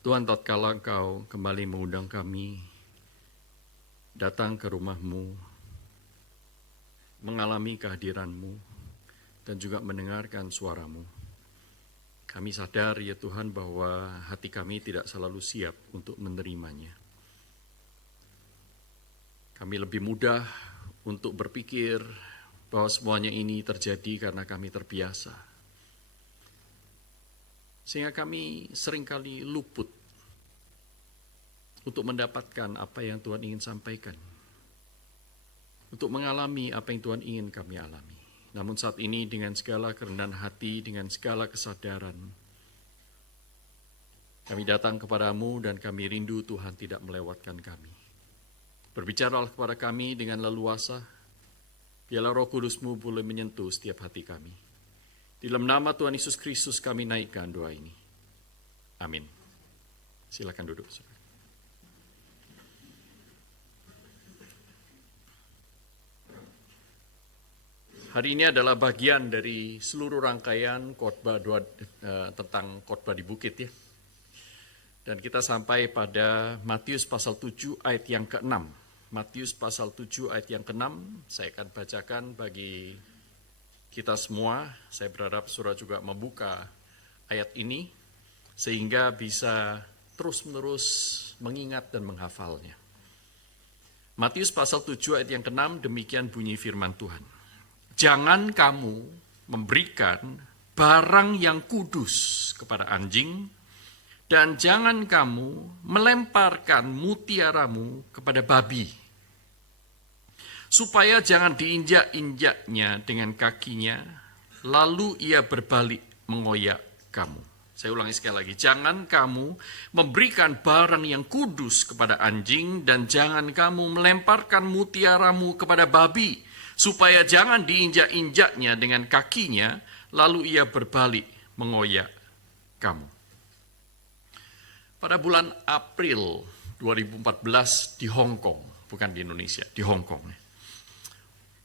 Tuhan, tatkala Engkau kembali mengundang kami datang ke rumah-Mu, mengalami kehadiran-Mu, dan juga mendengarkan suara-Mu, kami sadar ya Tuhan bahwa hati kami tidak selalu siap untuk menerimanya. Kami lebih mudah untuk berpikir bahwa semuanya ini terjadi karena kami terbiasa. Sehingga kami seringkali luput untuk mendapatkan apa yang Tuhan ingin sampaikan. Untuk mengalami apa yang Tuhan ingin kami alami. Namun saat ini dengan segala kerendahan hati, dengan segala kesadaran, kami datang kepadamu dan kami rindu Tuhan tidak melewatkan kami. Berbicaralah kepada kami dengan leluasa, biarlah Roh Kudus-Mu boleh menyentuh setiap hati kami. Di dalam nama Tuhan Yesus Kristus kami naikkan doa ini. Amin. Silakan duduk. Hari ini adalah bagian dari seluruh rangkaian khotbah tentang khotbah di bukit ya. Dan kita sampai pada Matius pasal 7 ayat yang ke-6. Matius pasal 7 ayat yang ke-6, saya akan bacakan bagi kita semua. Saya berharap saudara juga membuka ayat ini, sehingga bisa terus-menerus mengingat dan menghafalnya. Matius pasal 7 ayat yang ke-6, demikian bunyi firman Tuhan. Jangan kamu memberikan barang yang kudus kepada anjing, dan jangan kamu melemparkan mutiaramu kepada babi, supaya jangan diinjak-injaknya dengan kakinya, lalu ia berbalik mengoyak kamu. Saya ulangi sekali lagi, jangan kamu memberikan barang yang kudus kepada anjing, dan jangan kamu melemparkan mutiaramu kepada babi, supaya jangan diinjak-injaknya dengan kakinya, lalu ia berbalik mengoyak kamu. Pada bulan April 2014 di Hong Kong, bukan di Indonesia, di Hong Kong.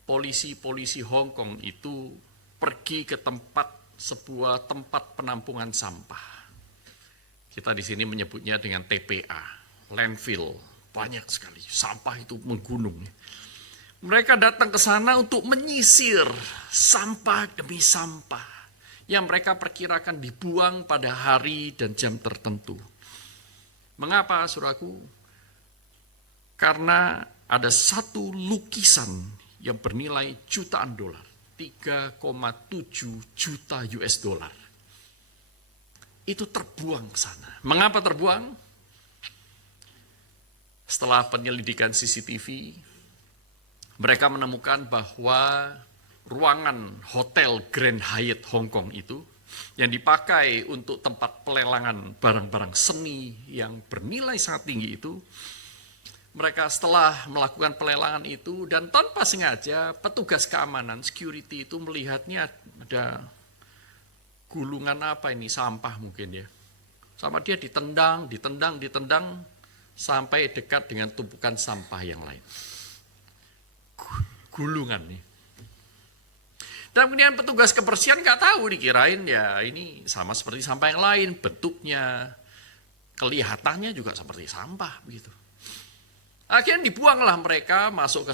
Polisi Hong Kong itu pergi ke sebuah tempat penampungan sampah. Kita di sini menyebutnya dengan TPA, landfill, banyak sekali, sampah itu menggunung. Mereka datang ke sana untuk menyisir sampah demi sampah yang mereka perkirakan dibuang pada hari dan jam tertentu. Mengapa, saudaraku? Karena ada satu lukisan yang bernilai jutaan dolar, 3,7 juta US dollar. Itu terbuang ke sana. Mengapa terbuang? Setelah penyelidikan CCTV, mereka menemukan bahwa ruangan Hotel Grand Hyatt Hong Kong itu yang dipakai untuk tempat pelelangan barang-barang seni yang bernilai sangat tinggi itu, mereka setelah melakukan pelelangan itu dan tanpa sengaja petugas keamanan security itu melihatnya ada gulungan apa ini, sampah mungkin ya. Sama dia ditendang sampai dekat dengan tumpukan sampah yang lain. Gulungan nih. Dan kemudian petugas kebersihan nggak tahu, dikirain ya ini sama seperti sampah yang lain, bentuknya, kelihatannya juga seperti sampah begitu. Akhirnya dibuanglah mereka masuk ke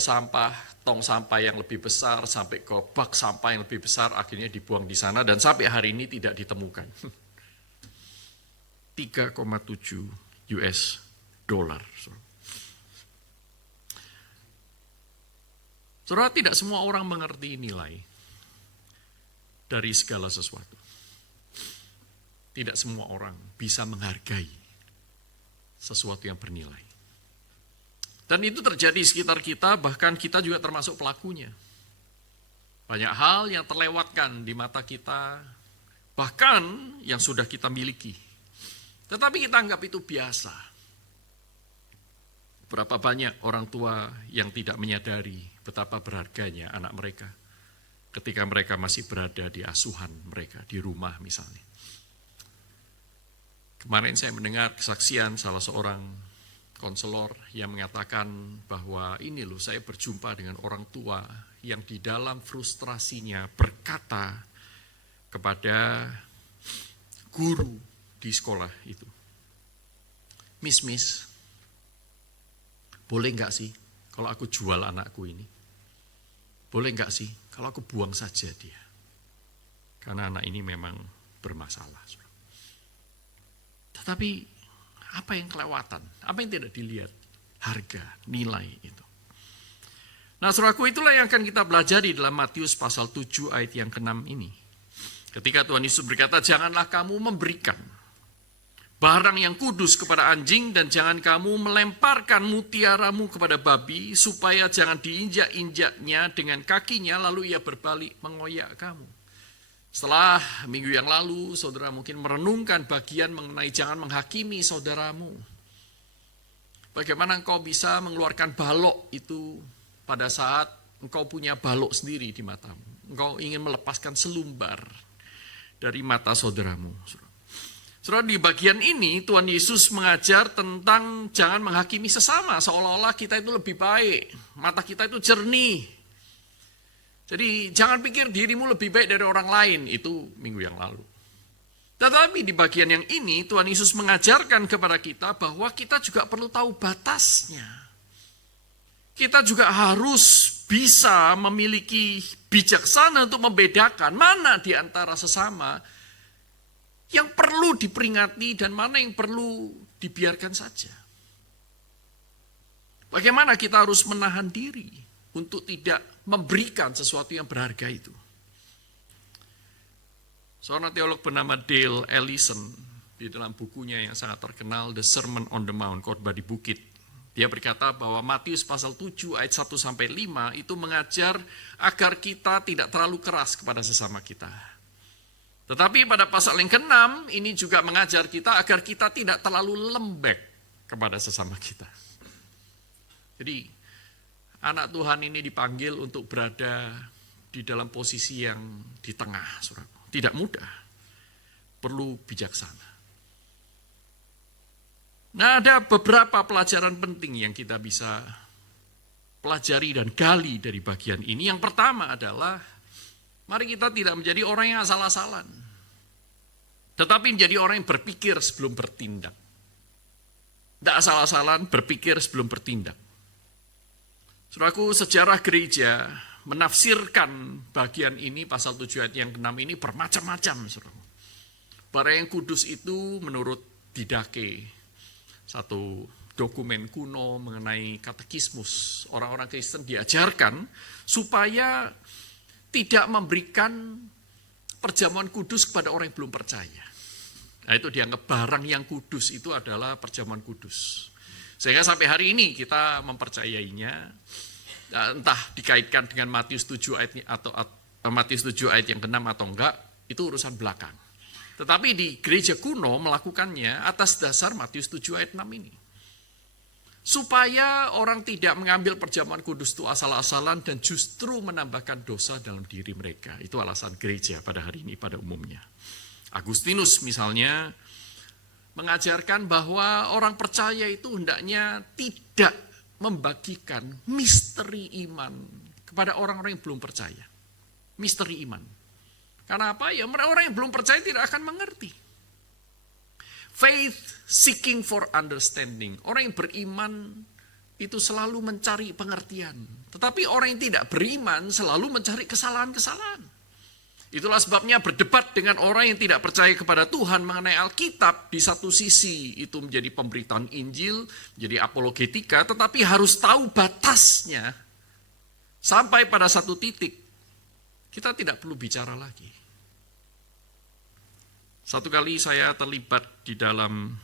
tong sampah yang lebih besar, sampai ke bak sampah yang lebih besar, akhirnya dibuang di sana dan sampai hari ini tidak ditemukan. 3,7 US dollar. Saudara, tidak semua orang mengerti nilai dari segala sesuatu. Tidak semua orang bisa menghargai sesuatu yang bernilai. Dan itu terjadi di sekitar kita, bahkan kita juga termasuk pelakunya. Banyak hal yang terlewatkan di mata kita, bahkan yang sudah kita miliki. Tetapi kita anggap itu biasa. Berapa banyak orang tua yang tidak menyadari betapa berharganya anak mereka ketika mereka masih berada di asuhan mereka, di rumah misalnya. Kemarin saya mendengar kesaksian salah seorang konselor yang mengatakan bahwa ini loh, saya berjumpa dengan orang tua yang di dalam frustrasinya berkata kepada guru di sekolah itu, Miss, boleh nggak sih kalau aku jual anakku ini? Boleh nggak sih kalau aku buang saja dia? Karena anak ini memang bermasalah. Tetapi apa yang kelewatan? Apa yang tidak dilihat? Harga, nilai itu. Nah, saudaraku, itulah yang akan kita pelajari dalam Matius pasal 7 ayat yang ke-6 ini. Ketika Tuhan Yesus berkata, janganlah kamu memberikan barang yang kudus kepada anjing dan jangan kamu melemparkan mutiaramu kepada babi supaya jangan diinjak-injaknya dengan kakinya lalu ia berbalik mengoyak kamu. Setelah minggu yang lalu, saudara mungkin merenungkan bagian mengenai jangan menghakimi saudaramu. Bagaimana engkau bisa mengeluarkan balok itu pada saat engkau punya balok sendiri di matamu. Engkau ingin melepaskan selumbar dari mata saudaramu. Saudara, di bagian ini Tuhan Yesus mengajar tentang jangan menghakimi sesama. Seolah-olah kita itu lebih baik. Mata kita itu jernih. Jadi jangan pikir dirimu lebih baik dari orang lain. Itu minggu yang lalu. Tetapi di bagian yang ini Tuhan Yesus mengajarkan kepada kita bahwa kita juga perlu tahu batasnya. Kita juga harus bisa memiliki bijaksana untuk membedakan mana di antara sesama yang perlu diperingati dan mana yang perlu dibiarkan saja. Bagaimana kita harus menahan diri untuk tidak memberikan sesuatu yang berharga itu. Seorang teolog bernama Dale Ellison di dalam bukunya yang sangat terkenal The Sermon on the Mount, khotbah di bukit. Dia berkata bahwa Matius pasal 7 ayat 1-5 itu mengajar agar kita tidak terlalu keras kepada sesama kita. Tetapi pada pasal yang ke-6 ini juga mengajar kita agar kita tidak terlalu lembek kepada sesama kita. Jadi anak Tuhan ini dipanggil untuk berada di dalam posisi yang di tengah, saudara. Tidak mudah, perlu bijaksana. Nah, ada beberapa pelajaran penting yang kita bisa pelajari dan gali dari bagian ini. Yang pertama adalah, mari kita tidak menjadi orang yang asal-asalan. Tetapi menjadi orang yang berpikir sebelum bertindak. Tidak asal-asalan, berpikir sebelum bertindak. Saudaraku, sejarah gereja menafsirkan bagian ini, pasal 7 ayat yang ke-6 ini bermacam-macam. Barang yang kudus itu menurut Didache, satu dokumen kuno mengenai katekismus, orang-orang Kristen diajarkan supaya tidak memberikan perjamuan kudus kepada orang yang belum percaya. Nah, itu dianggap barang yang kudus itu adalah perjamuan kudus. Sehingga sampai hari ini kita mempercayainya, entah dikaitkan dengan Matius 7 ayat atau Matius 7 ayat yang ke-6 atau enggak, itu urusan belakang. Tetapi di gereja kuno melakukannya atas dasar Matius 7 ayat 6 ini. Supaya orang tidak mengambil perjamuan kudus itu asal-asalan dan justru menambahkan dosa dalam diri mereka. Itu alasan gereja pada hari ini pada umumnya. Agustinus misalnya mengajarkan bahwa orang percaya itu hendaknya tidak membagikan misteri iman kepada orang-orang yang belum percaya. Misteri iman. Karena apa? Ya orang yang belum percaya tidak akan mengerti. Faith seeking for understanding. Orang yang beriman itu selalu mencari pengertian. Tetapi orang yang tidak beriman selalu mencari kesalahan-kesalahan. Itulah sebabnya berdebat dengan orang yang tidak percaya kepada Tuhan mengenai Alkitab, di satu sisi itu menjadi pemberitaan Injil, menjadi apologetika, tetapi harus tahu batasnya. Sampai pada satu titik, kita tidak perlu bicara lagi. Satu kali saya terlibat di dalam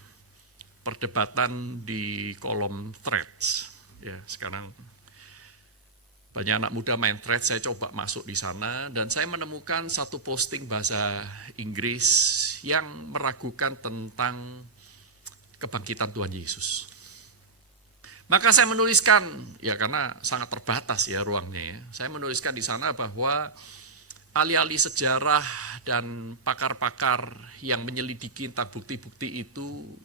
perdebatan di kolom Threads. Ya, sekarang banyak anak muda main Threads, saya coba masuk di sana dan saya menemukan satu posting bahasa Inggris yang meragukan tentang kebangkitan Tuhan Yesus. Maka saya menuliskan, ya karena sangat terbatas ya ruangnya ya, saya menuliskan di sana bahwa ahli-ahli sejarah dan pakar-pakar yang menyelidiki tentang bukti-bukti itu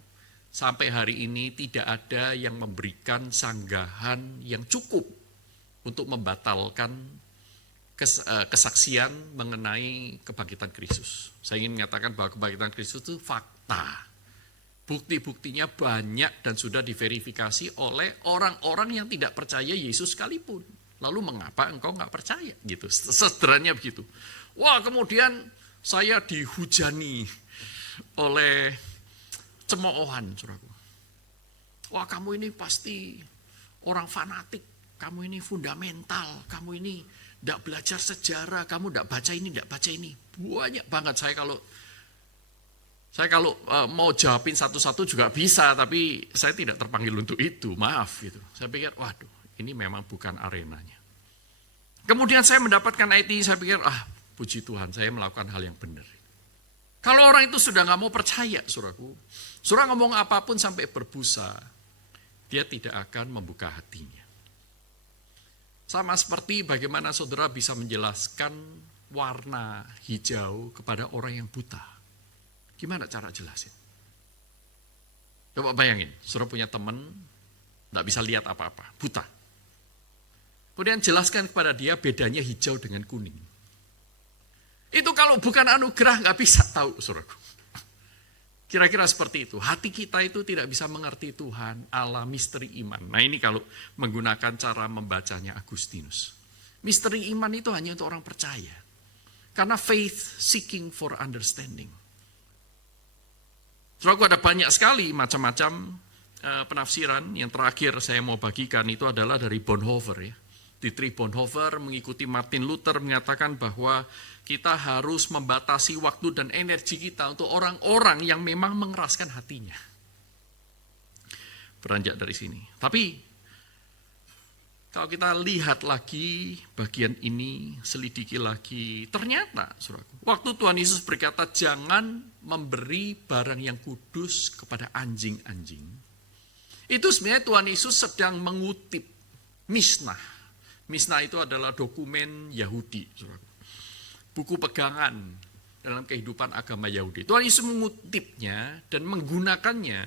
sampai hari ini tidak ada yang memberikan sanggahan yang cukup untuk membatalkan kesaksian mengenai kebangkitan Kristus. Saya ingin mengatakan bahwa kebangkitan Kristus itu fakta, Bukti-buktinya banyak dan sudah diverifikasi oleh orang-orang yang tidak percaya Yesus sekalipun. Lalu mengapa engkau nggak percaya? Gitu, sederhananya begitu. Wah, kemudian saya dihujani oleh cemoohan, saudaraku. Wah, kamu ini pasti orang fanatik, kamu ini fundamental, kamu ini tidak belajar sejarah, kamu tidak baca ini, tidak baca ini. Banyak banget saya kalau mau jawabin satu-satu juga bisa, tapi saya tidak terpanggil untuk itu, maaf gitu. Saya pikir, waduh, ini memang bukan arenanya. Kemudian saya mendapatkan ayat ini, saya pikir, puji Tuhan, saya melakukan hal yang benar. Kalau orang itu sudah nggak mau percaya, saudaraku, saudara ngomong apapun sampai berbusa, dia tidak akan membuka hatinya. Sama seperti bagaimana saudara bisa menjelaskan warna hijau kepada orang yang buta. Gimana cara jelasin? Coba bayangin, saudara punya teman, tidak bisa lihat apa-apa, buta. Kemudian jelaskan kepada dia bedanya hijau dengan kuning. Itu kalau bukan anugerah nggak bisa tahu, saudaraku. Kira-kira seperti itu. Hati kita itu tidak bisa mengerti Tuhan, Allah, misteri iman. Nah ini kalau menggunakan cara membacanya Agustinus. Misteri iman itu hanya untuk orang percaya. Karena faith seeking for understanding. Saudaraku, ada banyak sekali macam-macam penafsiran. Yang terakhir saya mau bagikan itu adalah dari Bonhoeffer ya. Dietrich Bonhoeffer mengikuti Martin Luther mengatakan bahwa kita harus membatasi waktu dan energi kita untuk orang-orang yang memang mengeraskan hatinya. Beranjak dari sini. Tapi kalau kita lihat lagi bagian ini, selidiki lagi, ternyata saudaraku, waktu Tuhan Yesus berkata jangan memberi barang yang kudus kepada anjing-anjing. Itu sebenarnya Tuhan Yesus sedang mengutip Mishnah. Mishnah itu adalah dokumen Yahudi, saudaraku. Buku pegangan dalam kehidupan agama Yahudi. Tuhan Yesus mengutipnya dan menggunakannya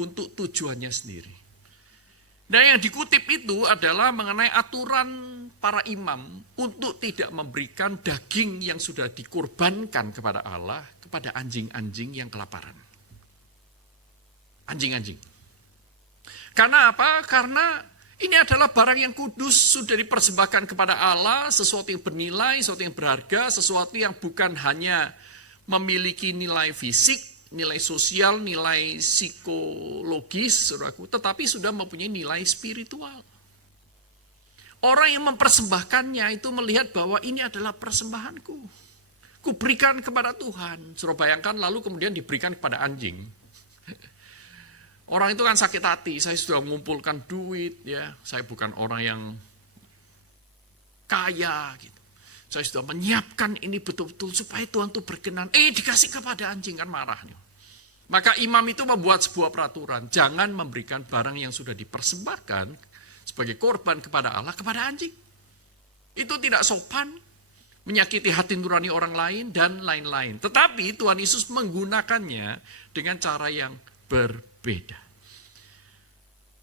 untuk tujuannya sendiri. Nah yang dikutip itu adalah mengenai aturan para imam untuk tidak memberikan daging yang sudah dikurbankan kepada Allah kepada anjing-anjing yang kelaparan. Anjing-anjing. Karena apa? Karena ini adalah barang yang kudus, sudah dipersembahkan kepada Allah, sesuatu yang bernilai, sesuatu yang berharga, sesuatu yang bukan hanya memiliki nilai fisik, nilai sosial, nilai psikologis, saudaraku, tetapi sudah mempunyai nilai spiritual. Orang yang mempersembahkannya itu melihat bahwa ini adalah persembahanku. Kuberikan kepada Tuhan. Saudara bayangkan lalu kemudian diberikan kepada anjing. Orang itu kan sakit hati, saya sudah mengumpulkan duit, ya, saya bukan orang yang kaya, gitu. Saya sudah menyiapkan ini betul-betul supaya Tuhan itu berkenan. Dikasih kepada anjing, kan marahnya. Maka imam itu membuat sebuah peraturan, jangan memberikan barang yang sudah dipersembahkan sebagai korban kepada Allah kepada anjing. Itu tidak sopan, menyakiti hati nurani orang lain, dan lain-lain. Tetapi Tuhan Yesus menggunakannya dengan cara yang berbeda.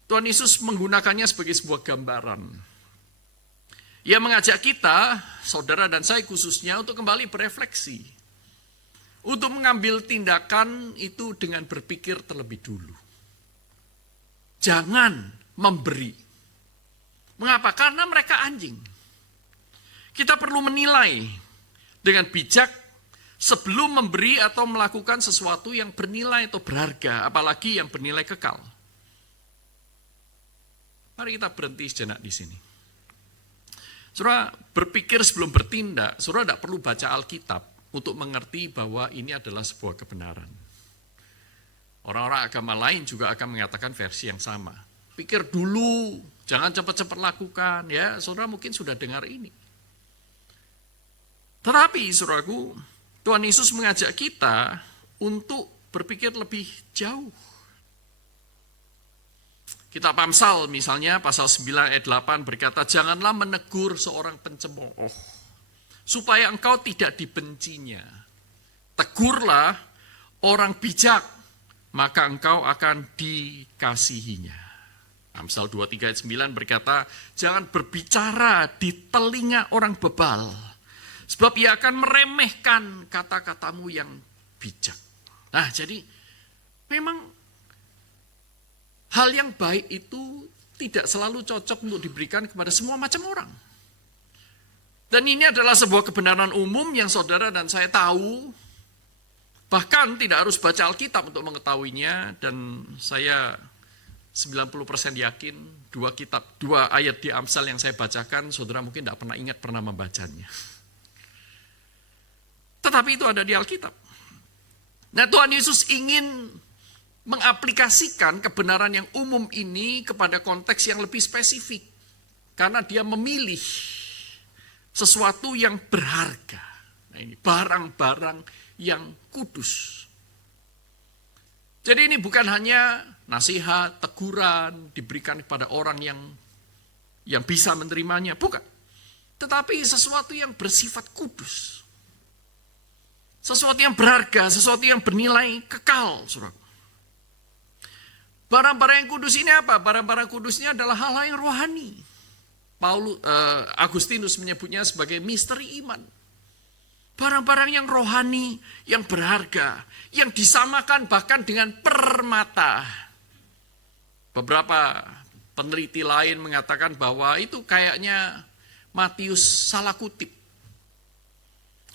Tuhan Yesus menggunakannya sebagai sebuah gambaran. Ia mengajak kita, saudara dan saya khususnya, untuk kembali berefleksi. Untuk mengambil tindakan itu dengan berpikir terlebih dulu. Jangan memberi. Mengapa? Karena mereka anjing. Kita perlu menilai dengan bijak sebelum memberi atau melakukan sesuatu yang bernilai atau berharga, apalagi yang bernilai kekal. Mari kita berhenti sejenak di sini. Saudara berpikir sebelum bertindak, saudara tidak perlu baca Alkitab untuk mengerti bahwa ini adalah sebuah kebenaran. Orang-orang agama lain juga akan mengatakan versi yang sama. Pikir dulu, jangan cepat-cepat lakukan. Ya, saudara mungkin sudah dengar ini. Tetapi, saudaraku, Tuhan Yesus mengajak kita untuk berpikir lebih jauh. Kitab Amsal misalnya, pasal 9 ayat 8 berkata, janganlah menegur seorang pencemooh, supaya engkau tidak dibencinya. Tegurlah orang bijak, maka engkau akan dikasihinya. Amsal 23 ayat 9 berkata, jangan berbicara di telinga orang bebal, sebab ia akan meremehkan kata-katamu yang bijak. Nah, jadi memang hal yang baik itu tidak selalu cocok untuk diberikan kepada semua macam orang. Dan ini adalah sebuah kebenaran umum yang saudara dan saya tahu, bahkan tidak harus baca Alkitab untuk mengetahuinya, dan saya 90% yakin dua ayat di Amsal yang saya bacakan, saudara mungkin tidak pernah ingat pernah membacanya. Tetapi itu ada di Alkitab. Nah, Tuhan Yesus ingin mengaplikasikan kebenaran yang umum ini kepada konteks yang lebih spesifik. Karena dia memilih sesuatu yang berharga. Nah, ini barang-barang yang kudus. Jadi ini bukan hanya nasihat, teguran diberikan kepada orang yang bisa menerimanya, bukan. Tetapi sesuatu yang bersifat kudus. Sesuatu yang berharga, sesuatu yang bernilai kekal, saudara. Barang-barang yang kudus ini apa? Barang-barang kudusnya adalah hal-hal yang rohani. Agustinus menyebutnya sebagai misteri iman. Barang-barang yang rohani, yang berharga, yang disamakan bahkan dengan permata. Beberapa peneliti lain mengatakan bahwa itu kayaknya Matius salah kutip.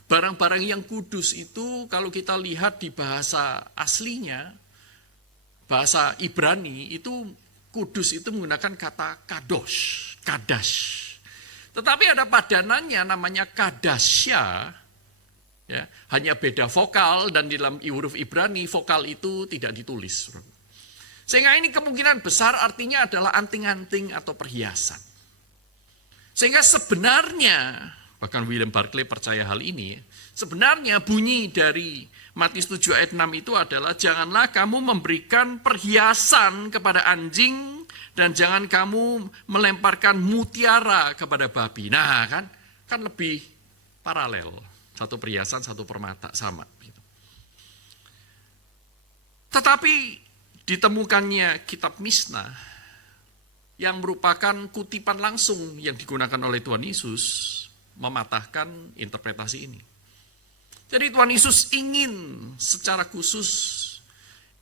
Barang-barang yang kudus itu kalau kita lihat di bahasa aslinya, bahasa Ibrani itu kudus itu menggunakan kata kadosh, kadash. Tetapi ada padanannya namanya kadasya, ya, hanya beda vokal, dan di dalam huruf Ibrani vokal itu tidak ditulis. Sehingga ini kemungkinan besar artinya adalah anting-anting atau perhiasan. Sehingga sebenarnya, bahkan William Barclay percaya hal ini, sebenarnya bunyi dari Matius 7 ayat 6 itu adalah, janganlah kamu memberikan perhiasan kepada anjing dan jangan kamu melemparkan mutiara kepada babi. Nah, kan lebih paralel. Satu perhiasan, satu permata, sama. Tetapi ditemukannya kitab Misna yang merupakan kutipan langsung yang digunakan oleh Tuhan Yesus mematahkan interpretasi ini. Jadi Tuhan Yesus ingin secara khusus,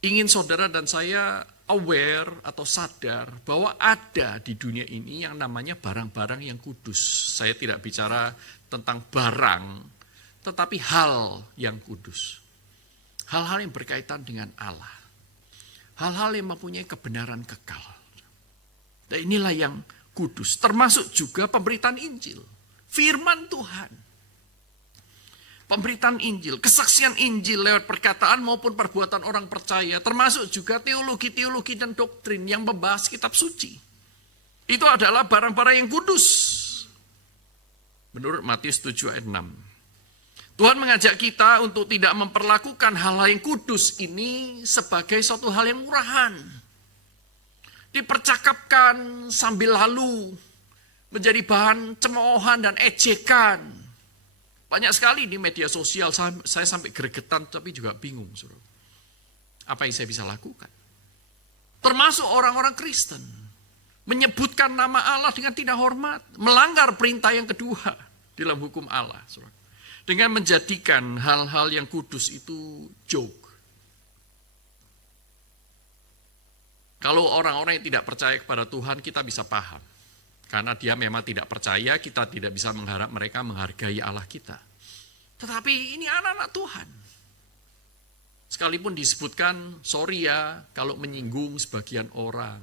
ingin saudara dan saya aware atau sadar bahwa ada di dunia ini yang namanya barang-barang yang kudus. Saya tidak bicara tentang barang, tetapi hal yang kudus. Hal-hal yang berkaitan dengan Allah. Hal-hal yang mempunyai kebenaran kekal. Dan inilah yang kudus. Termasuk juga pemberitaan Injil. Firman Tuhan. Pemberitaan Injil, kesaksian Injil lewat perkataan maupun perbuatan orang percaya. Termasuk juga teologi-teologi dan doktrin yang membahas kitab suci. Itu adalah barang-barang yang kudus. Menurut Matius 7 ayat 6. Tuhan mengajak kita untuk tidak memperlakukan hal-hal yang kudus ini sebagai suatu hal yang murahan. Dipercakapkan sambil lalu, menjadi bahan cemoohan dan ejekan. Banyak sekali di media sosial, saya sampai gregetan tapi juga bingung. Saudara. Apa yang saya bisa lakukan? Termasuk orang-orang Kristen. Menyebutkan nama Allah dengan tidak hormat. Melanggar perintah yang kedua dalam hukum Allah. Saudara. Dengan menjadikan hal-hal yang kudus itu joke. Kalau orang-orang yang tidak percaya kepada Tuhan, kita bisa paham. Karena dia memang tidak percaya, kita tidak bisa mengharap mereka menghargai Allah kita. Tetapi ini anak-anak Tuhan. Sekalipun disebutkan, sorry ya kalau menyinggung sebagian orang.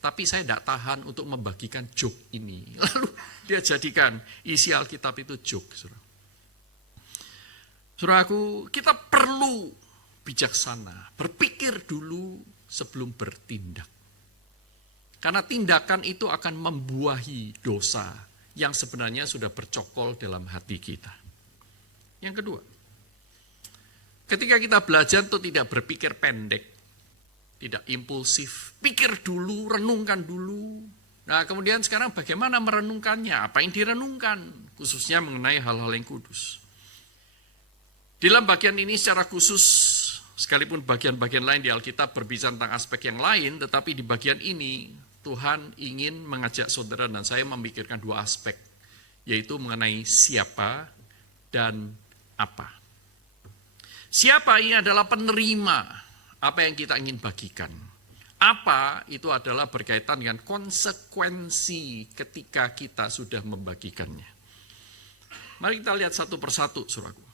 Tapi saya tidak tahan untuk membagikan joke ini. Lalu dia jadikan isi Alkitab itu joke. Saudaraku, kita perlu bijaksana, berpikir dulu sebelum bertindak. Karena tindakan itu akan membuahi dosa yang sebenarnya sudah bercokol dalam hati kita. Yang kedua, ketika kita belajar untuk tidak berpikir pendek, tidak impulsif, pikir dulu, renungkan dulu. Nah kemudian sekarang bagaimana merenungkannya, apa yang direnungkan, khususnya mengenai hal-hal yang kudus. Dalam bagian ini secara khusus, sekalipun bagian-bagian lain di Alkitab berbicara tentang aspek yang lain, tetapi di bagian ini Tuhan ingin mengajak saudara dan saya memikirkan dua aspek, yaitu mengenai siapa dan apa. Siapa ini adalah penerima apa yang kita ingin bagikan. Apa? Itu adalah berkaitan dengan konsekuensi ketika kita sudah membagikannya. Mari kita lihat satu persatu, saudaraku.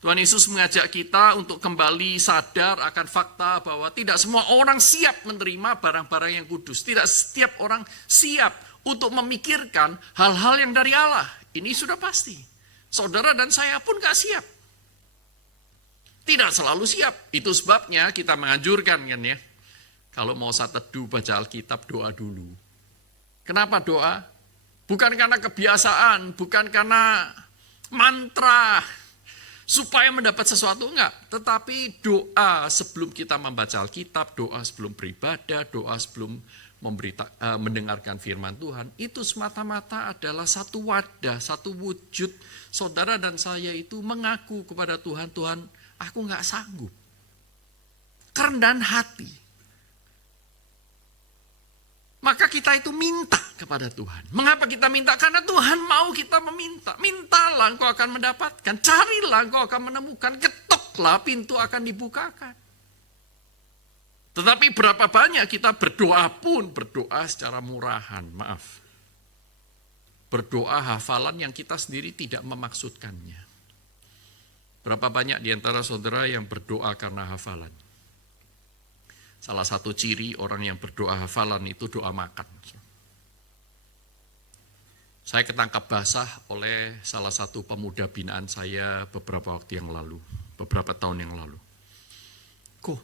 Tuhan Yesus mengajak kita untuk kembali sadar akan fakta bahwa tidak semua orang siap menerima barang-barang yang kudus. Tidak setiap orang siap untuk memikirkan hal-hal yang dari Allah. Ini sudah pasti. Saudara dan saya pun gak siap. Tidak selalu siap. Itu sebabnya kita menganjurkan kan ya. Kalau mau saat teduh baca Alkitab, doa dulu. Kenapa doa? Bukan karena kebiasaan, bukan karena mantra, supaya mendapat sesuatu, enggak. Tetapi doa sebelum kita membaca Alkitab, doa sebelum beribadah, doa sebelum mendengarkan firman Tuhan, itu semata-mata adalah satu wadah, satu wujud saudara dan saya itu mengaku kepada Tuhan, Tuhan, aku enggak sanggup. Kerendahan hati. Maka kita itu minta kepada Tuhan. Mengapa kita minta? Karena Tuhan mau kita meminta. Mintalah engkau akan mendapatkan. Carilah engkau akan menemukan. Ketoklah pintu akan dibukakan. Tetapi berapa banyak kita berdoa pun berdoa secara murahan. Maaf. Berdoa hafalan yang kita sendiri tidak memaksudkannya. Berapa banyak di antara saudara yang berdoa karena hafalan? Salah satu ciri orang yang berdoa hafalan itu doa makan. Saya ketangkap basah oleh salah satu pemuda binaan saya beberapa waktu yang lalu, beberapa tahun yang lalu. Kok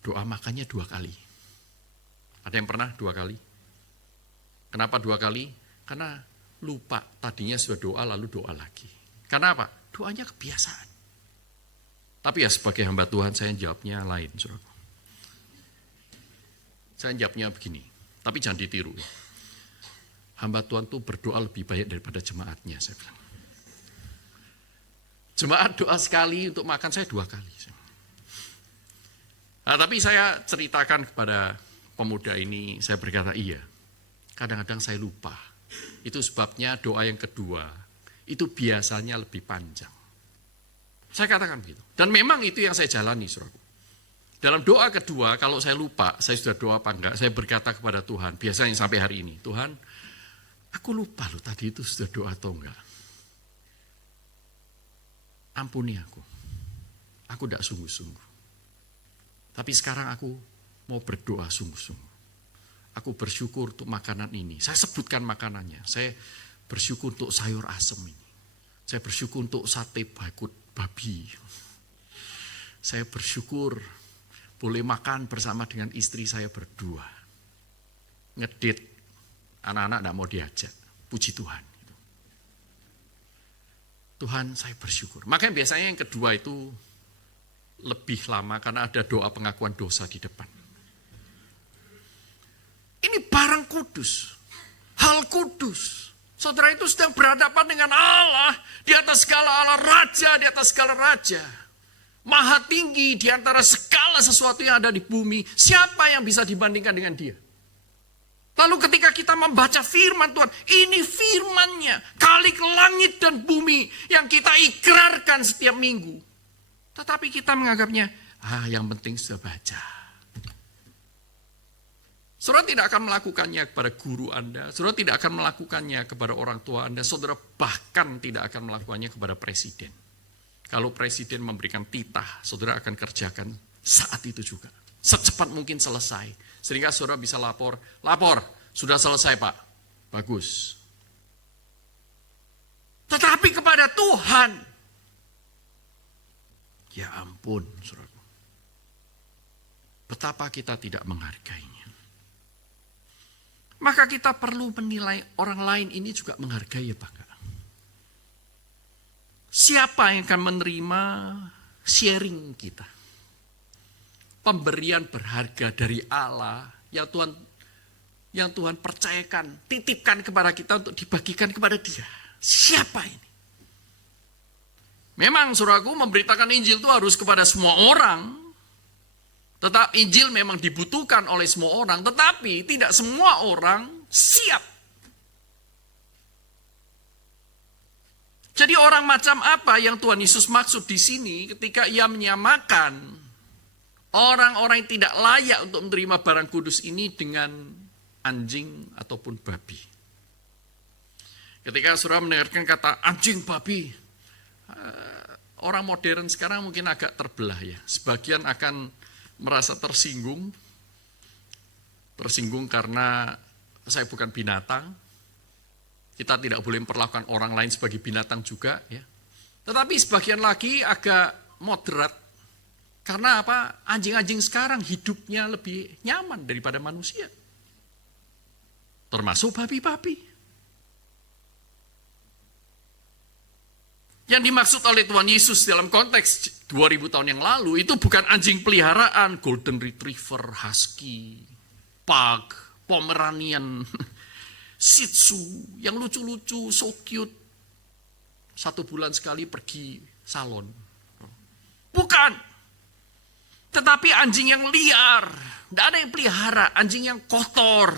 doa makannya 2 kali? Ada yang pernah 2 kali? Kenapa 2 kali? Karena lupa, tadinya sudah doa lalu doa lagi. Karena apa? Doanya kebiasaan. Tapi ya sebagai hamba Tuhan saya jawabnya lain, saudara. Saya jawabnya begini, tapi jangan ditiru. Hamba Tuhan tuh berdoa lebih banyak daripada jemaatnya, saya bilang. Jemaat doa sekali, untuk makan saya 2 kali. Nah, tapi saya ceritakan kepada pemuda ini, saya berkata, iya, kadang-kadang saya lupa. Itu sebabnya doa yang kedua, itu biasanya lebih panjang. Saya katakan begitu. Dan memang itu yang saya jalani, saudaraku. Dalam doa kedua, kalau saya lupa, saya sudah doa apa enggak, saya berkata kepada Tuhan, biasanya sampai hari ini, Tuhan, aku lupa loh tadi itu sudah doa atau enggak. Ampuni aku tidak sungguh-sungguh. Tapi sekarang aku mau berdoa sungguh-sungguh. Aku bersyukur untuk makanan ini, saya sebutkan makanannya, saya bersyukur untuk sayur asem ini, saya bersyukur untuk sate bakut babi, saya bersyukur boleh makan bersama dengan istri saya berdua. Ngedit, anak-anak tidak mau diajak. Puji Tuhan. Tuhan saya bersyukur. Makanya biasanya yang kedua itu lebih lama karena ada doa pengakuan dosa di depan. Ini barang kudus. Hal kudus. Saudara itu sedang berhadapan dengan Allah. Di atas segala Allah raja, di atas segala raja. Maha tinggi di antara segala sesuatu yang ada di bumi. Siapa yang bisa dibandingkan dengan dia? Lalu ketika kita membaca firman Tuhan, ini firman-Nya, Khalik langit dan bumi yang kita ikrarkan setiap minggu. Tetapi kita menganggapnya, yang penting sudah baca. Saudara tidak akan melakukannya kepada guru Anda, saudara tidak akan melakukannya kepada orang tua Anda, saudara bahkan tidak akan melakukannya kepada presiden. Kalau presiden memberikan titah, saudara akan kerjakan saat itu juga. Secepat mungkin selesai. Sehingga saudara bisa lapor, sudah selesai Pak, bagus. Tetapi kepada Tuhan, ya ampun saudara, betapa kita tidak menghargainya. Maka kita perlu menilai orang lain ini juga menghargai ya Pak. Siapa yang akan menerima sharing kita? Pemberian berharga dari Allah yang Tuhan percayakan, titipkan kepada kita untuk dibagikan kepada Dia. Siapa ini? Memang saudaraku memberitakan Injil itu harus kepada semua orang. Tetap Injil memang dibutuhkan oleh semua orang, tetapi tidak semua orang siap. Jadi orang macam apa yang Tuhan Yesus maksud di sini ketika ia menyamakan orang-orang yang tidak layak untuk menerima barang kudus ini dengan anjing ataupun babi. Ketika saudara mendengarkan kata anjing babi, orang modern sekarang mungkin agak terbelah ya. Sebagian akan merasa tersinggung karena saya bukan binatang. Kita tidak boleh memperlakukan orang lain sebagai binatang juga ya. Tetapi sebagian lagi agak moderat. Karena apa? Anjing-anjing sekarang hidupnya lebih nyaman daripada manusia. Termasuk babi-babi. Yang dimaksud oleh Tuhan Yesus dalam konteks 2000 tahun yang lalu itu bukan anjing peliharaan, golden retriever, husky, pug, pomeranian, shih tzu, yang lucu-lucu, so cute. 1 bulan sekali pergi salon. Bukan. Tetapi anjing yang liar, tidak ada yang pelihara, anjing yang kotor,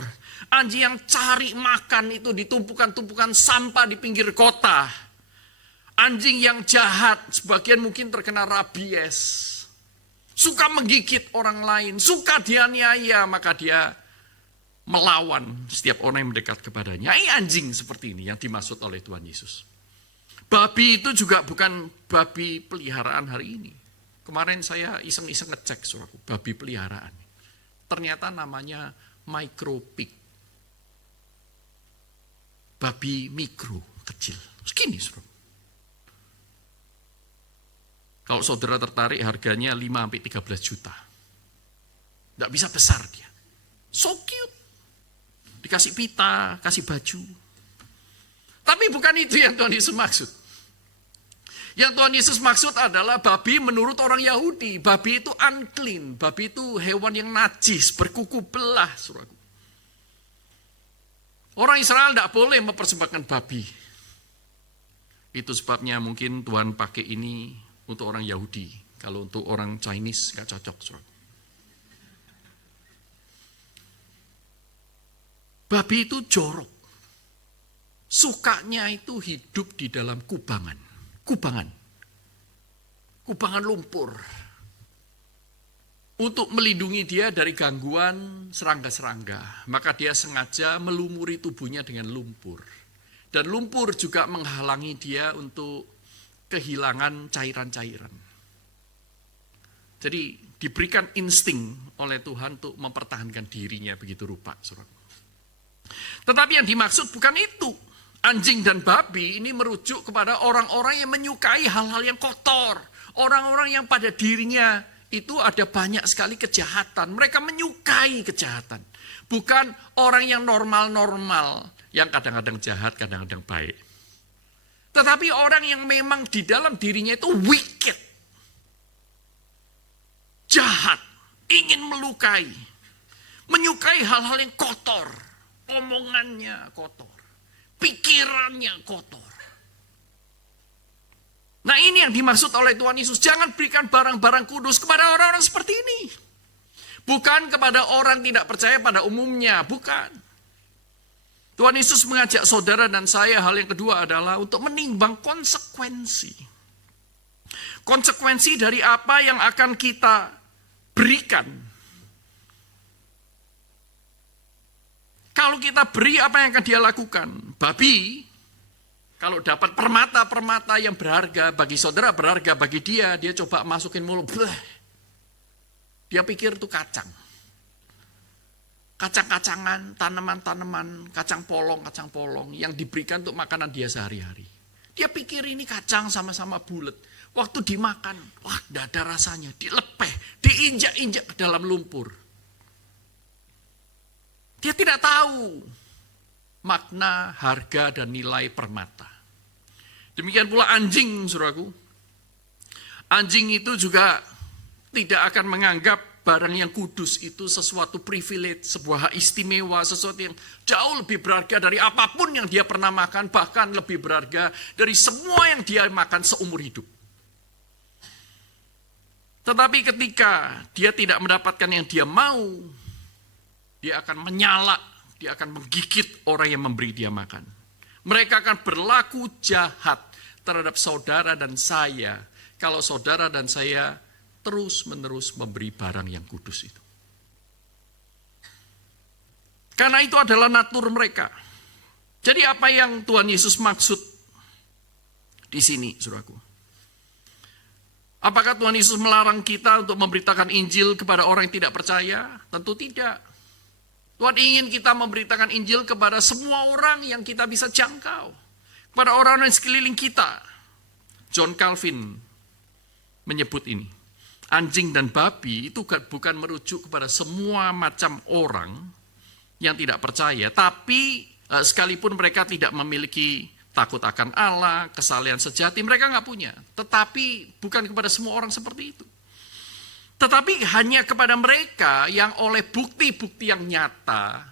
anjing yang cari makan itu di tumpukan-tumpukan sampah di pinggir kota. Anjing yang jahat, sebagian mungkin terkena rabies. Suka menggigit orang lain, suka dianiaya, maka dia melawan setiap orang yang mendekat kepadanya. Ini anjing seperti ini yang dimaksud oleh Tuhan Yesus. Babi itu juga bukan babi peliharaan hari ini. Kemarin saya iseng-iseng ngecek saudaraku, babi peliharaan. Ternyata namanya micropig. Babi mikro, kecil. Segini saudara. Kalau saudara tertarik harganya 5-13 juta. Tidak bisa besar dia. So cute. Dikasih pita, kasih baju. Tapi bukan itu yang Tuhan Yesus maksud. Yang Tuhan Yesus maksud adalah babi menurut orang Yahudi. Babi itu unclean. Babi itu hewan yang najis, berkuku belah. Saudaraku. Orang Israel tidak boleh mempersembahkan babi. Itu sebabnya mungkin Tuhan pakai ini untuk orang Yahudi. Kalau untuk orang Chinese nggak cocok. Saudaraku. Babi itu jorok. Sukanya itu hidup di dalam kubangan. Kubangan lumpur. Untuk melindungi dia dari gangguan serangga-serangga. Maka dia sengaja melumuri tubuhnya dengan lumpur. Dan lumpur juga menghalangi dia untuk kehilangan cairan-cairan. Jadi diberikan insting oleh Tuhan untuk mempertahankan dirinya begitu rupa. Tetapi yang dimaksud bukan itu. Anjing dan babi ini merujuk kepada orang-orang yang menyukai hal-hal yang kotor. Orang-orang yang pada dirinya itu ada banyak sekali kejahatan. Mereka menyukai kejahatan. Bukan orang yang normal-normal. Yang kadang-kadang jahat, kadang-kadang baik. Tetapi orang yang memang di dalam dirinya itu wicked. Jahat. Ingin melukai. Menyukai hal-hal yang kotor. Omongannya kotor. Pikirannya kotor. Nah ini yang dimaksud oleh Tuhan Yesus. Jangan berikan barang-barang kudus kepada orang-orang seperti ini. Bukan kepada orang tidak percaya pada umumnya. Bukan. Tuhan Yesus mengajak saudara dan saya hal yang kedua adalah untuk menimbang konsekuensi. Konsekuensi dari apa yang akan kita berikan. Kalau kita beri, apa yang akan dia lakukan? Babi, kalau dapat permata-permata yang berharga, bagi saudara berharga, bagi dia coba masukin mulut. Dia pikir itu kacang. Kacang-kacangan, tanaman-tanaman, kacang polong, yang diberikan untuk makanan dia sehari-hari. Dia pikir ini kacang sama-sama bulat. Waktu dimakan, wah tidak ada rasanya. Dilepeh, diinjak-injak ke dalam lumpur. Dia tidak tahu makna, harga, dan nilai permata. Demikian pula anjing, saudaraku. Anjing itu juga tidak akan menganggap barang yang kudus itu sesuatu privilege, sebuah hak istimewa, sesuatu yang jauh lebih berharga dari apapun yang dia pernah makan, bahkan lebih berharga dari semua yang dia makan seumur hidup. Tetapi ketika dia tidak mendapatkan yang dia mau, dia akan menyala, dia akan menggigit orang yang memberi dia makan. Mereka akan berlaku jahat terhadap saudara dan saya. Kalau saudara dan saya terus-menerus memberi barang yang kudus itu. Karena itu adalah natur mereka. Jadi apa yang Tuhan Yesus maksud di sini, saudaraku? Apakah Tuhan Yesus melarang kita untuk memberitakan Injil kepada orang yang tidak percaya? Tentu tidak. Tuhan ingin kita memberitakan Injil kepada semua orang yang kita bisa jangkau. Kepada orang-orang di sekeliling kita. John Calvin menyebut ini. Anjing dan babi itu bukan merujuk kepada semua macam orang yang tidak percaya. Tapi sekalipun mereka tidak memiliki takut akan Allah, kesalehan sejati, mereka nggak punya. Tetapi bukan kepada semua orang seperti itu. Tetapi hanya kepada mereka yang oleh bukti-bukti yang nyata,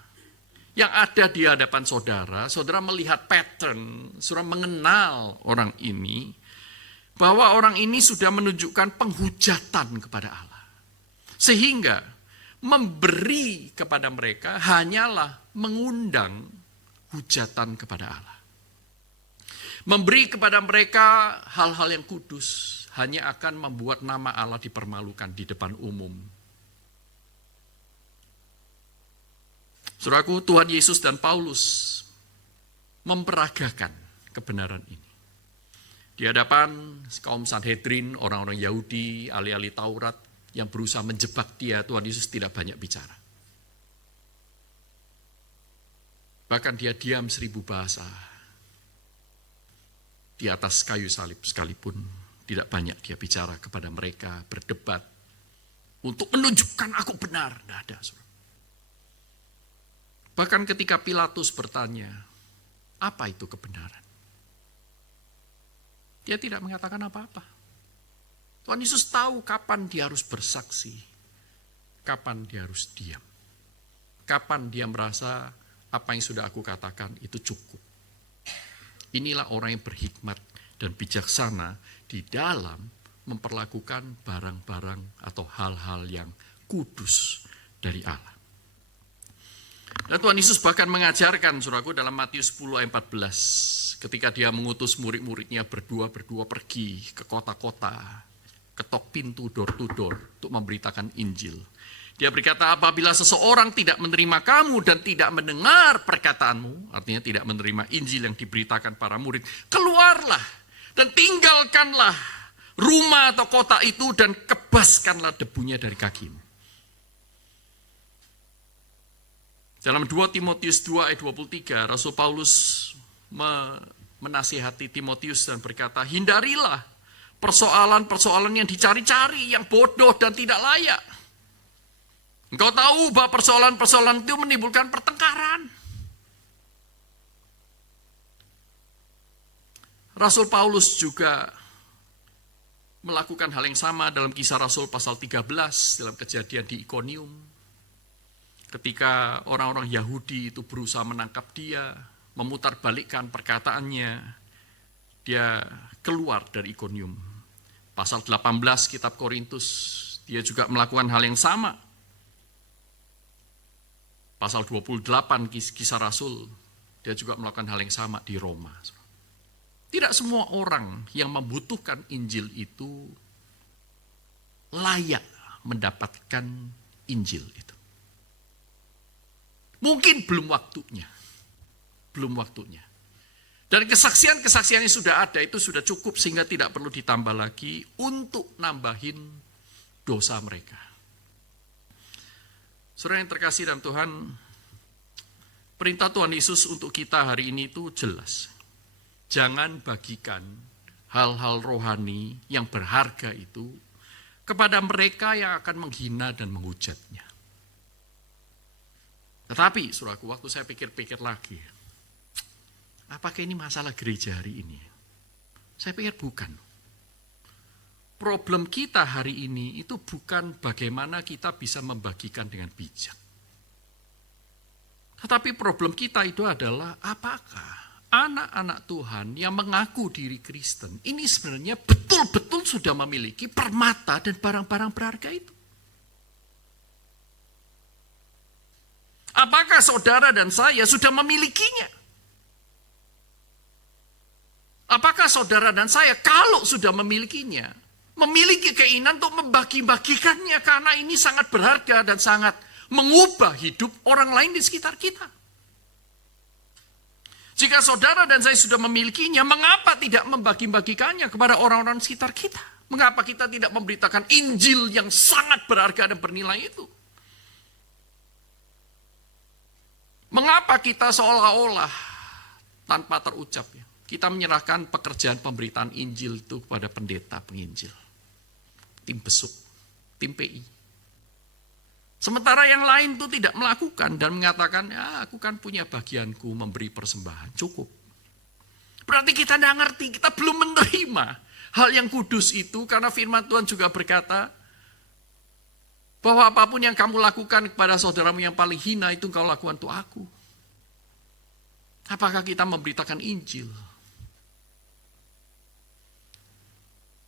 yang ada di hadapan saudara, saudara melihat pattern, saudara mengenal orang ini, bahwa orang ini sudah menunjukkan penghujatan kepada Allah. Sehingga memberi kepada mereka hanyalah mengundang hujatan kepada Allah. Memberi kepada mereka hal-hal yang kudus hanya akan membuat nama Allah dipermalukan di depan umum. Saudaraku, Tuhan Yesus dan Paulus memperagakan kebenaran ini. Di hadapan kaum Sanhedrin, orang-orang Yahudi, ahli-ahli Taurat yang berusaha menjebak dia, Tuhan Yesus tidak banyak bicara. Bahkan dia diam 1000 bahasa. Di atas kayu salib sekalipun tidak banyak dia bicara kepada mereka, berdebat untuk menunjukkan aku benar. Tidak ada. Bahkan ketika Pilatus bertanya, apa itu kebenaran? Dia tidak mengatakan apa-apa. Tuhan Yesus tahu kapan dia harus bersaksi, kapan dia harus diam, kapan dia merasa apa yang sudah aku katakan itu cukup. Inilah orang yang berhikmat dan bijaksana di dalam memperlakukan barang-barang atau hal-hal yang kudus dari Allah. Dan Tuhan Yesus bahkan mengajarkan, saudaraku, dalam Matius 10 ayat 14, ketika dia mengutus murid-muridnya berdua-berdua pergi ke kota-kota, ketok pintu door to door untuk memberitakan Injil. Dia berkata, apabila seseorang tidak menerima kamu dan tidak mendengar perkataanmu, artinya tidak menerima Injil yang diberitakan para murid, keluarlah dan tinggalkanlah rumah atau kota itu dan kebaskanlah debunya dari kakimu. Dalam 2 Timotius 2 ayat 23, Rasul Paulus menasihati Timotius dan berkata, hindarilah persoalan-persoalan yang dicari-cari, yang bodoh dan tidak layak. Engkau tahu bahwa persoalan-persoalan itu menimbulkan pertengkaran. Rasul Paulus juga melakukan hal yang sama dalam Kisah Rasul pasal 13 dalam kejadian di Ikonium. Ketika orang-orang Yahudi itu berusaha menangkap dia, memutarbalikkan perkataannya, dia keluar dari Ikonium. Pasal 18 kitab Korintus, dia juga melakukan hal yang sama. Pasal 28 Kisah Rasul, dia juga melakukan hal yang sama di Roma. Tidak semua orang yang membutuhkan Injil itu layak mendapatkan Injil itu. Mungkin belum waktunya. Belum waktunya. Dan kesaksian-kesaksian yang sudah ada itu sudah cukup sehingga tidak perlu ditambah lagi untuk nambahin dosa mereka. Saudara yang terkasih dalam Tuhan, perintah Tuhan Yesus untuk kita hari ini itu jelas. Jangan bagikan hal-hal rohani yang berharga itu kepada mereka yang akan menghina dan menghujatnya. Tetapi, saudaraku, waktu saya pikir-pikir lagi, apakah ini masalah gereja hari ini? Saya pikir bukan. Problem kita hari ini itu bukan bagaimana kita bisa membagikan dengan bijak. Tetapi problem kita itu adalah apakah anak-anak Tuhan yang mengaku diri Kristen ini sebenarnya betul-betul sudah memiliki permata dan barang-barang berharga itu. Apakah saudara dan saya sudah memilikinya? Apakah saudara dan saya kalau sudah memilikinya, memiliki keinginan untuk membagi-bagikannya karena ini sangat berharga dan sangat mengubah hidup orang lain di sekitar kita. Jika saudara dan saya sudah memilikinya, mengapa tidak membagi-bagikannya kepada orang-orang di sekitar kita? Mengapa kita tidak memberitakan Injil yang sangat berharga dan bernilai itu? Mengapa kita seolah-olah tanpa terucap ya, kita menyerahkan pekerjaan pemberitaan Injil itu kepada pendeta penginjil, tim besuk, tim PI. Sementara yang lain itu tidak melakukan dan mengatakan, ya aku kan punya bagianku memberi persembahan, cukup. Berarti kita tidak ngerti, kita belum menerima hal yang kudus itu karena firman Tuhan juga berkata bahwa apapun yang kamu lakukan kepada saudaramu yang paling hina itu engkau lakukan untuk aku. Apakah kita memberitakan Injil?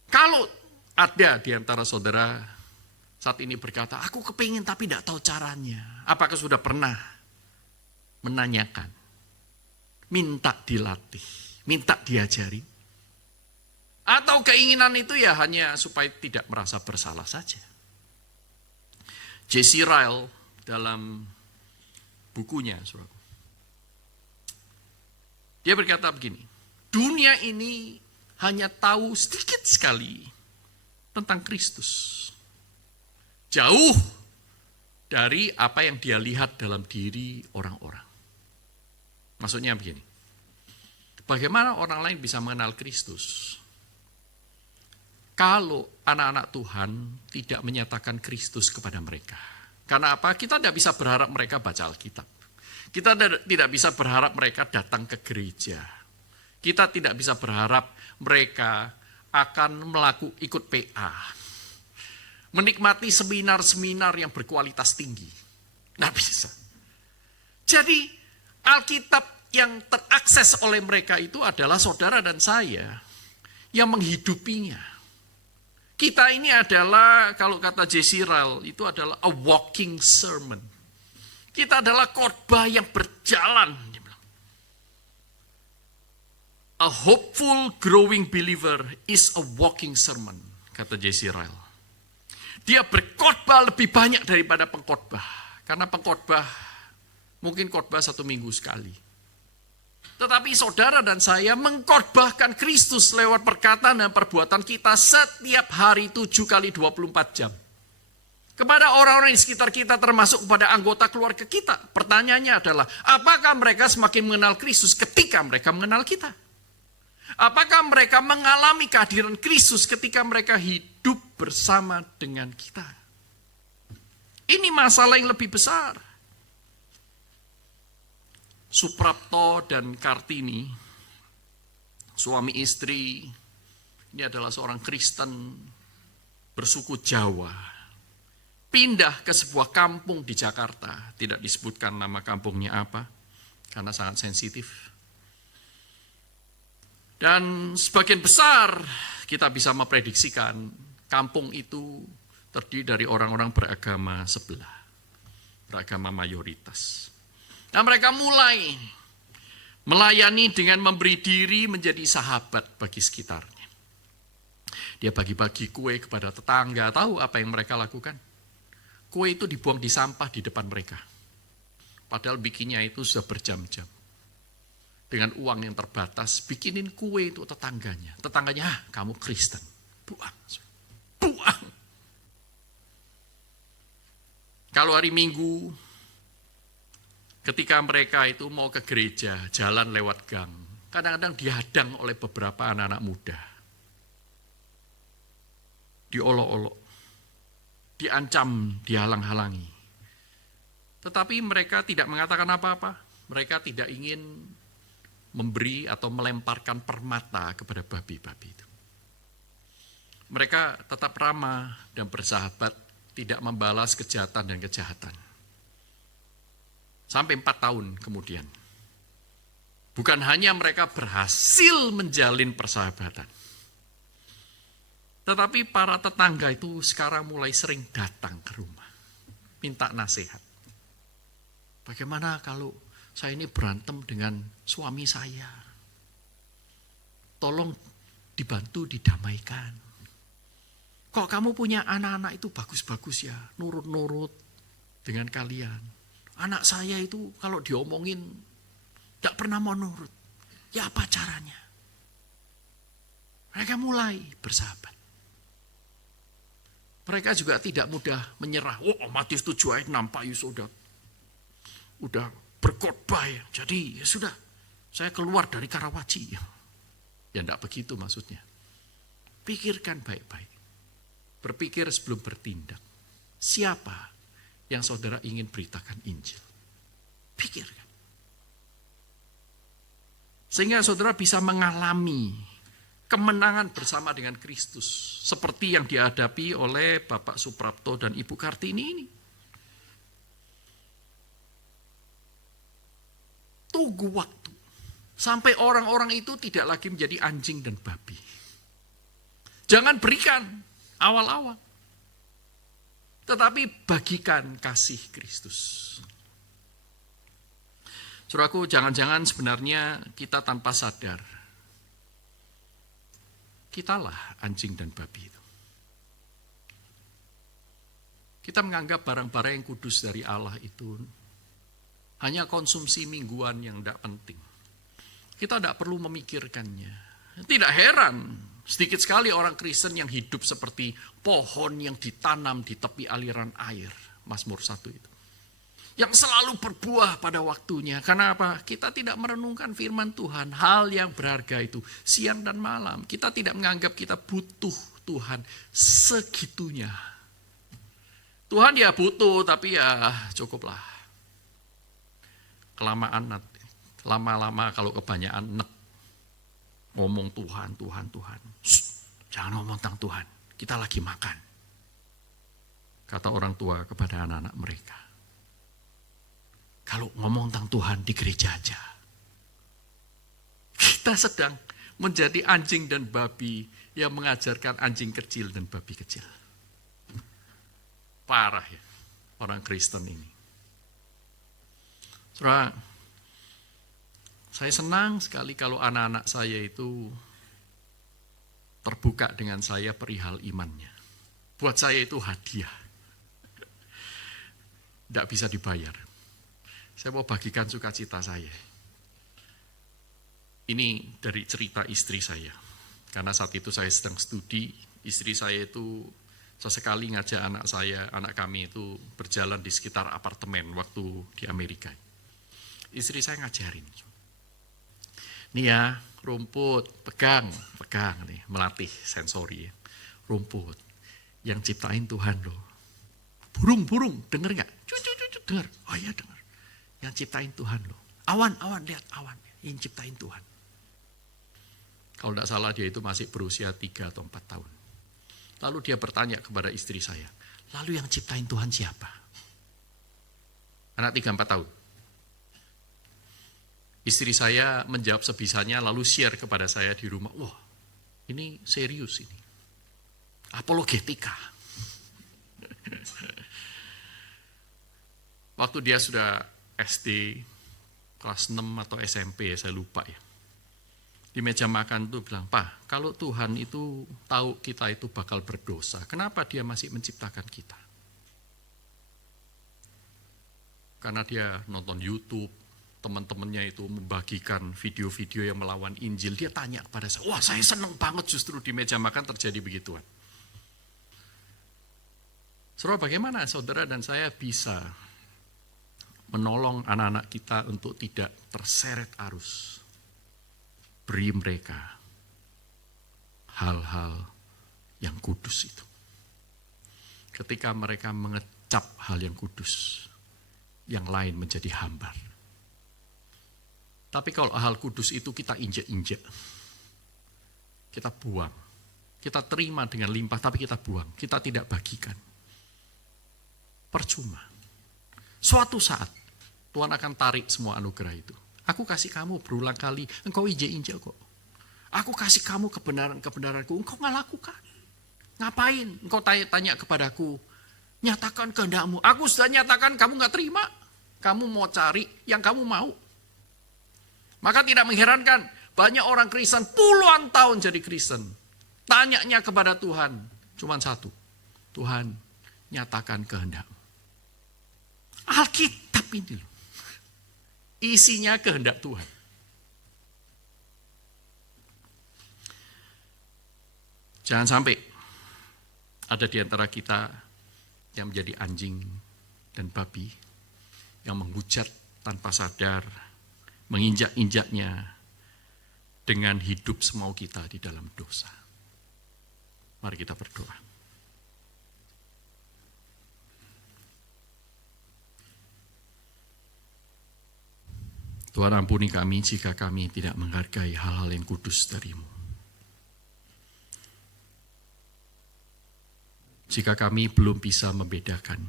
Kalau ada di antara saudara saat ini berkata, aku kepingin tapi tidak tahu caranya. Apakah sudah pernah menanyakan, minta dilatih, minta diajari? Atau keinginan itu ya hanya supaya tidak merasa bersalah saja? J.C. Ryle dalam bukunya, dia berkata begini, dunia ini hanya tahu sedikit sekali tentang Kristus. Jauh dari apa yang dia lihat dalam diri orang-orang. Maksudnya begini, bagaimana orang lain bisa mengenal Kristus kalau anak-anak Tuhan tidak menyatakan Kristus kepada mereka? Karena apa? Kita tidak bisa berharap mereka baca Alkitab. Kita tidak bisa berharap mereka datang ke gereja. Kita tidak bisa berharap mereka akan ikut PA. Menikmati seminar-seminar yang berkualitas tinggi. Nggak bisa. Jadi Alkitab yang terakses oleh mereka itu adalah saudara dan saya yang menghidupinya. Kita ini adalah, kalau kata J.C. Ryle, itu adalah a walking sermon. Kita adalah khotbah yang berjalan. A hopeful growing believer is a walking sermon, kata J.C. Ryle. Dia berkhotbah lebih banyak daripada pengkhotbah. Karena pengkhotbah mungkin khotbah 1 minggu sekali. Tetapi saudara dan saya mengkhotbahkan Kristus lewat perkataan dan perbuatan kita setiap hari 7 kali 24 jam. Kepada orang-orang di sekitar kita termasuk kepada anggota keluarga kita. Pertanyaannya adalah, apakah mereka semakin mengenal Kristus ketika mereka mengenal kita? Apakah mereka mengalami kehadiran Kristus ketika mereka hidup bersama dengan kita? Ini masalah yang lebih besar. Suprapto dan Kartini, suami istri, ini adalah seorang Kristen bersuku Jawa. Pindah ke sebuah kampung di Jakarta, tidak disebutkan nama kampungnya apa, karena sangat sensitif. Dan sebagian besar kita bisa memprediksikan kampung itu terdiri dari orang-orang beragama sebelah, beragama mayoritas. Nah, mereka mulai melayani dengan memberi diri menjadi sahabat bagi sekitarnya. Dia bagi-bagi kue kepada tetangga. Tahu apa yang mereka lakukan? Kue itu dibuang di sampah di depan mereka. Padahal bikinnya itu sudah berjam-jam. Dengan uang yang terbatas, bikinin kue untuk tetangganya. Tetangganya, kamu Kristen. Buang. Buang. Kalau hari Minggu, ketika mereka itu mau ke gereja, jalan lewat gang, kadang-kadang dihadang oleh beberapa anak-anak muda. Diolok-olok, diancam, dihalang-halangi. Tetapi mereka tidak mengatakan apa-apa. Mereka tidak ingin memberi atau melemparkan permata kepada babi-babi itu. Mereka tetap ramah dan bersahabat, tidak membalas kejahatan dan kejahatan. Sampai 4 tahun kemudian. Bukan hanya mereka berhasil menjalin persahabatan, tetapi para tetangga itu sekarang mulai sering datang ke rumah, minta nasihat. Bagaimana kalau saya ini berantem dengan suami saya? Tolong dibantu didamaikan. Kok kamu punya anak-anak itu bagus-bagus ya, nurut-nurut dengan kalian. Anak saya itu kalau diomongin tidak pernah mau nurut. Ya apa caranya? Mereka mulai bersahabat. Mereka juga tidak mudah menyerah. Oh, Matius 7 ayat 6 Pak Yus udah berkhotbah ya. Jadi ya sudah, saya keluar dari Karawaci. Ya tidak begitu maksudnya. Pikirkan baik-baik. Berpikir sebelum bertindak. Siapa yang saudara ingin beritakan Injil? Pikirkan. Sehingga saudara bisa mengalami kemenangan bersama dengan Kristus. Seperti yang dihadapi oleh Bapak Suprapto dan Ibu Kartini ini. Tunggu waktu. Sampai orang-orang itu tidak lagi menjadi anjing dan babi. Jangan berikan awal-awal. Tetapi bagikan kasih Kristus. Saudaraku, jangan-jangan sebenarnya kita tanpa sadar, kitalah anjing dan babi itu. Kita menganggap barang-barang yang kudus dari Allah itu hanya konsumsi mingguan yang tidak penting. Kita tidak perlu memikirkannya. Tidak heran, sedikit sekali orang Kristen yang hidup seperti pohon yang ditanam di tepi aliran air. Mazmur 1 itu. Yang selalu berbuah pada waktunya. Karena apa? Kita tidak merenungkan firman Tuhan. Hal yang berharga itu siang dan malam. Kita tidak menganggap kita butuh Tuhan segitunya. Tuhan ya butuh, tapi ya cukuplah. Kelamaan, lama-lama kalau kebanyakan ngomong Tuhan. Jangan ngomong tentang Tuhan. Kita lagi makan. Kata orang tua kepada anak-anak mereka. Kalau ngomong tentang Tuhan di gereja aja. Kita sedang menjadi anjing dan babi yang mengajarkan anjing kecil dan babi kecil. Parah ya orang Kristen ini. Saudara, saya senang sekali kalau anak-anak saya itu terbuka dengan saya perihal imannya. Buat saya itu hadiah. Tidak bisa dibayar. Saya mau bagikan sukacita saya. Ini dari cerita istri saya. Karena saat itu saya sedang studi, istri saya itu sesekali ngajak anak kami itu berjalan di sekitar apartemen waktu di Amerika. Istri saya ngajarin. Nih ya, rumput, pegang nih, melatih sensori ya. Rumput, yang ciptain Tuhan loh. Burung, denger gak? Cucu, denger. Oh iya denger. Yang ciptain Tuhan loh. Awan, lihat awan. Yang ciptain Tuhan. Kalau tidak salah dia itu masih berusia 3 atau 4 tahun. Lalu dia bertanya kepada istri saya, lalu yang ciptain Tuhan siapa? Anak 3-4 tahun. Istri saya menjawab sebisanya lalu share kepada saya di rumah. Wah, ini serius ini. Apologetika. Waktu dia sudah SD, kelas 6 atau SMP, saya lupa ya. Di meja makan tuh bilang, Pak, kalau Tuhan itu tahu kita itu bakal berdosa, kenapa dia masih menciptakan kita? Karena dia nonton YouTube, teman-temannya itu membagikan video-video yang melawan Injil, dia tanya kepada saya, wah saya senang banget justru di meja makan terjadi begituan. Saudara, bagaimana saudara dan saya bisa menolong anak-anak kita untuk tidak terseret arus. Beri mereka hal-hal yang kudus itu. Ketika mereka mengecap hal yang kudus, yang lain menjadi hambar. Tapi kalau hal kudus itu kita injek-injek, kita buang. Kita terima dengan limpah, tapi kita buang. Kita tidak bagikan. Percuma. Suatu saat, Tuhan akan tarik semua anugerah itu. Aku kasih kamu berulang kali, engkau injek-injek kok. Aku kasih kamu kebenaran-kebenaranku, engkau nggak lakukan. Ngapain? Engkau tanya kepadaku, nyatakan kehendakmu. Aku sudah nyatakan, kamu nggak terima. Kamu mau cari yang kamu mau. Maka tidak mengherankan, banyak orang Kristen puluhan tahun jadi Kristen. Tanyanya kepada Tuhan, Cuman satu, Tuhan nyatakan kehendak-Mu. Alkitab ini loh, isinya kehendak Tuhan. Jangan sampai ada di antara kita yang menjadi anjing dan babi, yang menghujat tanpa sadar, menginjak-injaknya dengan hidup semau kita di dalam dosa. Mari kita berdoa. Tuhan, ampuni kami jika kami tidak menghargai hal-hal yang kudus dari-Mu. Jika kami belum bisa membedakan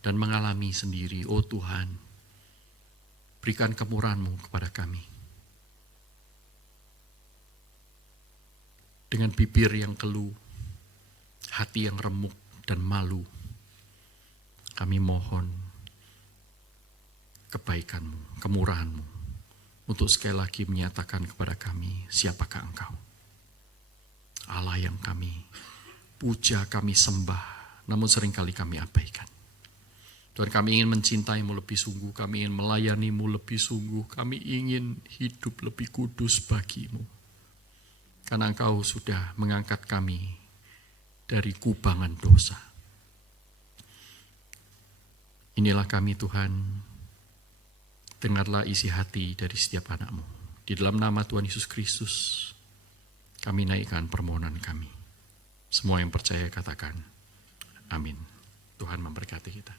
dan mengalami sendiri, oh Tuhan, berikan kemurahan-Mu kepada kami. Dengan bibir yang keluh, hati yang remuk dan malu, kami mohon kebaikan-Mu, kemurahan-Mu, untuk sekali lagi menyatakan kepada kami, siapakah Engkau? Allah yang kami puja, kami sembah, namun seringkali kami abaikan. Tuhan, kami ingin mencintai-Mu lebih sungguh, kami ingin melayani-Mu lebih sungguh, kami ingin hidup lebih kudus bagi-Mu. Karena Engkau sudah mengangkat kami dari kubangan dosa. Inilah kami Tuhan, dengarlah isi hati dari setiap anak-Mu. Di dalam nama Tuhan Yesus Kristus, kami naikkan permohonan kami. Semua yang percaya katakan, amin. Tuhan memberkati kita.